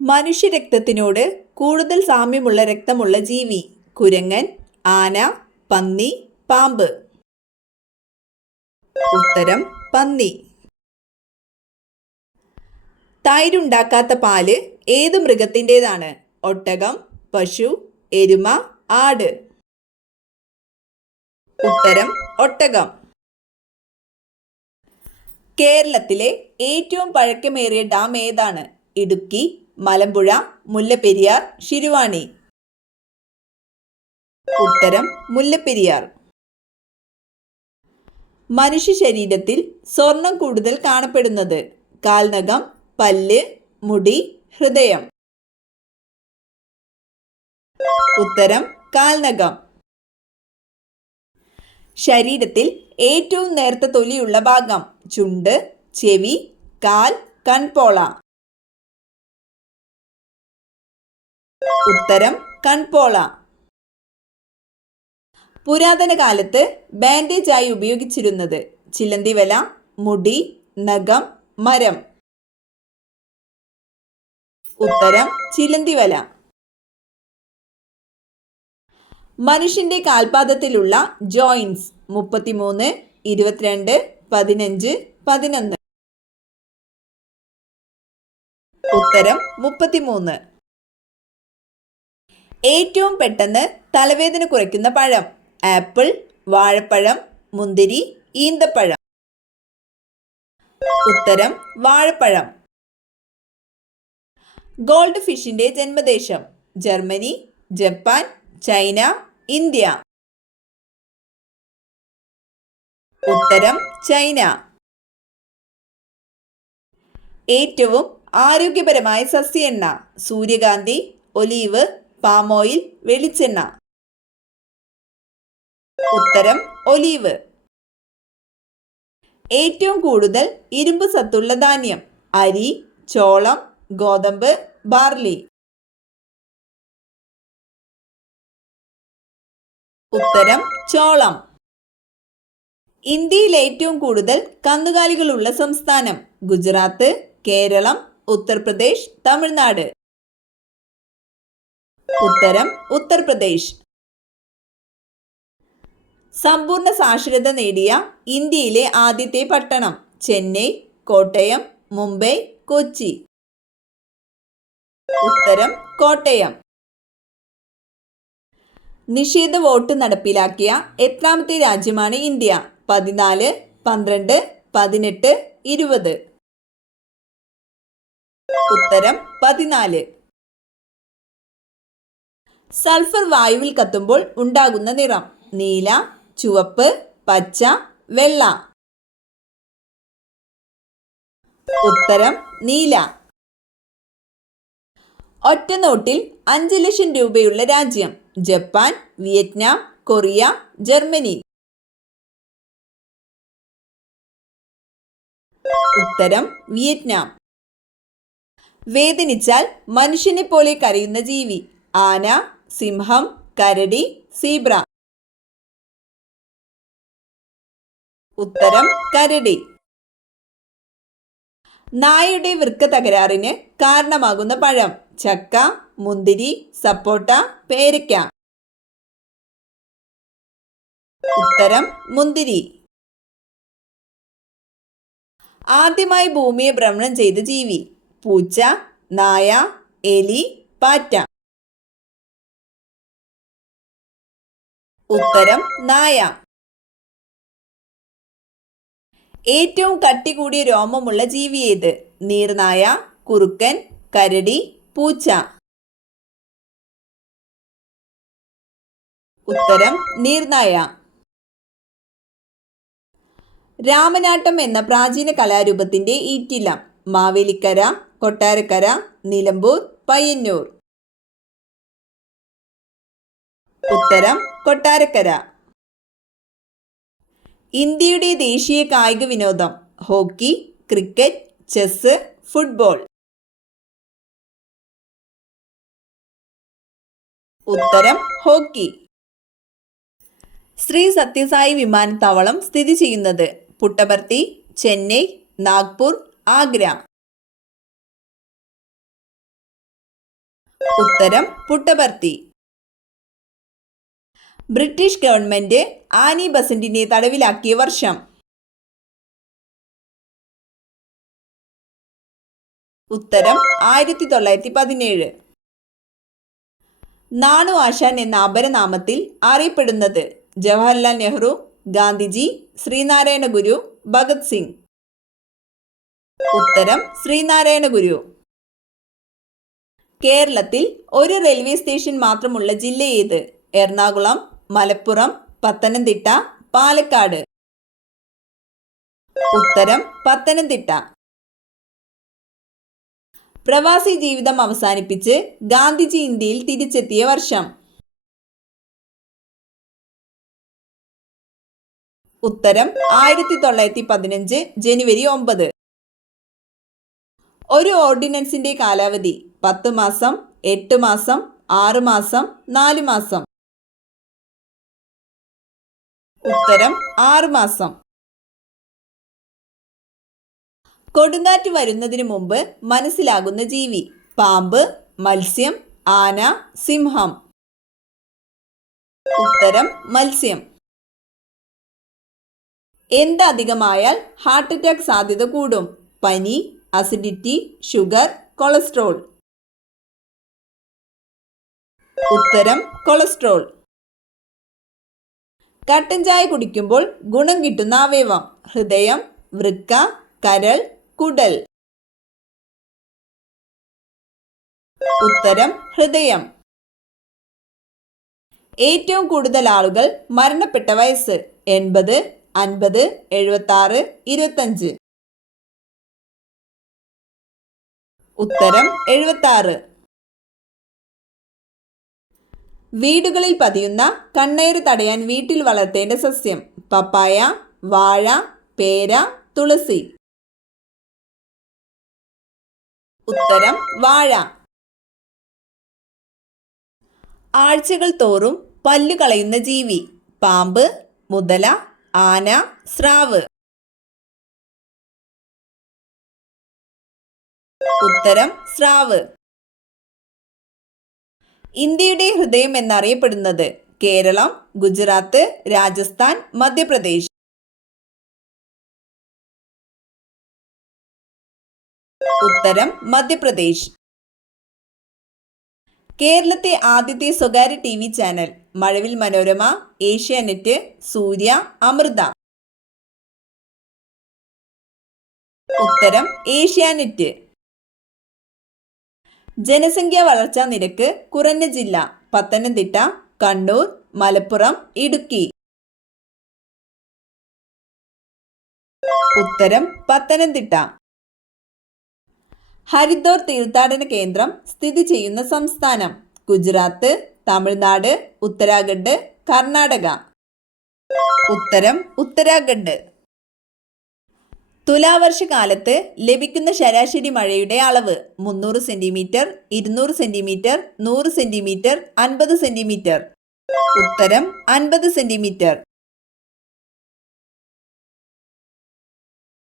മനുഷ്യരക്തത്തിനോട് കൂടുതൽ സാമ്യമുള്ള രക്തമുള്ള ജീവി. കുരങ്ങൻ, ആന, പന്നി, പാമ്പ്. ഉത്തരം പന്നി. തൈരുണ്ടാക്കാത്ത പാല് ഏതു മൃഗത്തിൻ്റെതാണ്? ഒട്ടകം, പശു, എരുമ, ആട്. ഉത്തരം ഒട്ടകം. കേരളത്തിലെ ഏറ്റവും പഴക്കമേറിയ ഡാം ഏതാണ്? ഇടുക്കി, മലമ്പുഴ, മുല്ലപ്പെരിയാർ, ശിരുവാണി. ഉത്തരം മുല്ലപ്പെരിയാർ. മനുഷ്യ ശരീരത്തിൽ സ്വർണം കൂടുതൽ കാണപ്പെടുന്നത്? കാൽനഖം, പല്ല്, മുടി, ഹൃദയം. ഉത്തരം കാൽനഖം. ശരീരത്തിൽ ഏറ്റവും നേർത്ത തൊലിയുള്ള ഭാഗം? ചുണ്ട്, ചെവി, കാൽ, കൺപോള. ഉത്തരം കൺപോള. പുരാതന കാലത്ത് ബാൻഡേജ് ആയി ഉപയോഗിച്ചിരുന്നത്? ചിലന്തിവല, മുടി, നഖം, മരം. ഉത്തരം ചിലന്തിവല. മനുഷ്യന്റെ കാൽപാദത്തിലുള്ള ജോയിന്റ്സ്? 33, 22, 15, 11. ഉത്തരം 33. ഏറ്റവും പെട്ടെന്ന് തലവേദന കുറയ്ക്കുന്ന പഴം? ആപ്പിൾ, വാഴപ്പഴം, മുന്തിരി, ഈന്തപ്പഴം. ഉത്തരം വാഴപ്പഴം. ഗോൾഡ് ഫിഷിന്റെ ജന്മദേശം? Germany, Japan, China, India. ഉത്തരം ചൈന. ഏറ്റവും ആരോഗ്യപരമായ സസ്യ എണ്ണ? സൂര്യകാന്തി, ഒലീവ്, പാം ഓയിൽ, വെളിച്ചെണ്ണ. ഉത്തരം ഒലീവ്. ഏറ്റവും കൂടുതൽ ഇരുമ്പ് സത്തുള്ള ധാന്യം? അരി, ചോളം, ഗോതമ്പ്, ബാർലി. ഉത്തരം ചോളം. ഇന്ത്യയിൽ ഏറ്റവും കൂടുതൽ കന്നുകാലികളുള്ള സംസ്ഥാനം? ഗുജറാത്ത്, കേരളം, ഉത്തർപ്രദേശ്, തമിഴ്നാട്. ഉത്തരം ഉത്തർപ്രദേശ്. സമ്പൂർണ്ണ സാക്ഷരത നേടിയ ഇന്ത്യയിലെ ആദ്യത്തെ പട്ടണം? ചെന്നൈ, കോട്ടയം, മുംബൈ, കൊച്ചി. ഉത്തരം കോട്ടയം. നിഷേധ വോട്ട് നടപ്പിലാക്കിയ എത്രാമത്തെ രാജ്യമാണ് ഇന്ത്യ? 14, 12, 18, 20. ഉത്തരം 14. സൾഫർ വായുവിൽ കത്തുമ്പോൾ ഉണ്ടാകുന്ന നിറം? നീല, ചുവപ്പ്, പച്ച, വെള്ള. ഉത്തരം നീല. ഒറ്റനോട്ടിൽ 5 ലക്ഷം രൂപയുള്ള രാജ്യം? Japan, Vietnam, Korea, Germany. ഉത്തരം വിയറ്റ്നാം. വേദനിച്ചാൽ മനുഷ്യനെ പോലെ കരയുന്ന ജീവി? ആന, സിംഹം, കരടി, സീബ്ര. ഉത്തരം കരടി. നായയുടെ വൃക്ക തകരാറിന് കാരണമാകുന്ന പഴം? ചക്ക, മുന്തിരി, സപ്പോട്ട, പേരയ്ക്ക. ഉത്തരം മുന്തിരി. ആദ്യമായി ഭൂമിയെ ഭ്രമണം ചെയ്ത ജീവി? പൂച്ച, നായ, എലി, പാറ്റ. ഉത്തരം നായ. ഏറ്റവും കട്ടി കൂടിയ രോമമുള്ള ജീവി ഏത്? നീർനായ, കുറുക്കൻ, കരടി, പൂച്ച. ഉത്തരം നീർനായ. രാമനാട്ടം എന്ന പ്രാചീന കലാരൂപത്തിന്റെ ഈറ്റില്ലം? മാവേലിക്കര, കൊട്ടാരക്കര, നിലമ്പൂർ, പയ്യന്നൂർ. ഉത്തരം കൊട്ടാരക്കര. ഇന്ത്യയുടെ ദേശീയ കായിക വിനോദം? Hockey, cricket, chess, football. ഉത്തരം ഹോക്കി. ശ്രീ സത്യസായി വിമാനത്താവളം സ്ഥിതി ചെയ്യുന്നത്? പുട്ടപർത്തി, ചെന്നൈ, നാഗ്പൂർ, ആഗ്ര. ഉത്തരം പുട്ടപർത്തി. ബ്രിട്ടീഷ് ഗവൺമെന്റ് ആനി ബസന്റിനെ തടവിലാക്കിയ വർഷം. ഉത്തരം 1917. നാണു ആശാൻ എന്ന അപരനാമത്തിൽ അറിയപ്പെടുന്നത് ജവഹർലാൽ നെഹ്റു, ഗാന്ധിജി, ശ്രീനാരായണ ഗുരു, ഭഗത് സിംഗ്. ഉത്തരം ശ്രീനാരായണ ഗുരു. കേരളത്തിൽ ഒരു റെയിൽവേ സ്റ്റേഷൻ മാത്രമുള്ള ജില്ല ഏത്? എറണാകുളം, മലപ്പുറം, പത്തനംതിട്ട, പാലക്കാട്. ഉത്തരം പത്തനംതിട്ട. പ്രവാസി ജീവിതം അവസാനിപ്പിച്ച് ഗാന്ധിജി ഇന്ത്യയിൽ തിരിച്ചെത്തിയ വർഷം. ഉത്തരം 1915 ജനുവരി 9. ഒരു ഓർഡിനൻസിന്റെ കാലാവധി 10 മാസം, 8 മാസം, 6 മാസം, 4 മാസം. ഉത്തരം 6 മാസം. കൊടുങ്കാറ്റ് വരുന്നതിന് മുമ്പ് മനസ്സിലാകുന്ന ജീവി. പാമ്പ്, മത്സ്യം, ആന, സിംഹം. ഉത്തരം മത്സ്യം. എന്തധികമായാൽ ഹാർട്ട് അറ്റാക്ക് സാധ്യത കൂടും? പനി, അസിഡിറ്റി, ഷുഗർ, കൊളസ്ട്രോൾ. ഉത്തരം കൊളസ്ട്രോൾ. കട്ടൻ ചായ കുടിക്കുമ്പോൾ ഗുണം കിട്ടുന്ന അവയവം. ഹൃദയം, വൃക്ക, കരൾ, കുടൽ. ഉത്തരം ഹൃദയം. ഏറ്റവും കൂടുതൽ ആളുകൾ മരണപ്പെട്ട വയസ്സ്. 80, 50, 76, 25. ഉത്തരം 76. വീടുകളിൽ പതിയുന്ന കണ്ണേറ് തടയാൻ വീട്ടിൽ വളർത്തേണ്ട സസ്യം. പപ്പായ, വാഴ, പേര, തുളസി. ഉത്തരം വാഴ. ആഴ്ചകൾ തോറും പല്ലു കളയുന്ന ജീവി. പാമ്പ്, മുതല, ആന, സ്രാവ്. ഉത്തരം സ്രാവ്. ഇന്ത്യയുടെ ഹൃദയം എന്നറിയപ്പെടുന്നത്. കേരളം, ഗുജറാത്ത്, രാജസ്ഥാൻ, മധ്യപ്രദേശ്. ഉത്തരം മധ്യപ്രദേശ്. കേരളത്തെ ആദ്യത്തെ സ്വകാര്യ TV ചാനൽ. മഴവിൽ മനോരമ, ഏഷ്യാനെറ്റ്, സൂര്യ, അമൃത. ഉത്തരം ഏഷ്യാനെറ്റ്. ജനസംഖ്യാ വളർച്ചാ നിരക്ക് കുറഞ്ഞ ജില്ല. പത്തനംതിട്ട, കണ്ണൂർ, മലപ്പുറം, ഇടുക്കി. ഉത്തരം പത്തനംതിട്ട. ഹരിദ്വാർ തീർത്ഥാടന കേന്ദ്രം സ്ഥിതി ചെയ്യുന്ന സംസ്ഥാനം. ഗുജറാത്ത്, തമിഴ്നാട്, ഉത്തരാഖണ്ഡ്, കർണാടക. ഉത്തരം ഉത്തരാഖണ്ഡ്. തുലാവർഷകാലത്ത് ലഭിക്കുന്ന ശരാശരി മഴയുടെ അളവ്. 300 സെന്റിമീറ്റർ, 200 സെന്റിമീറ്റർ, 100 സെന്റിമീറ്റർ, 50 സെന്റിമീറ്റർ. ഉത്തരം 50 സെന്റിമീറ്റർ.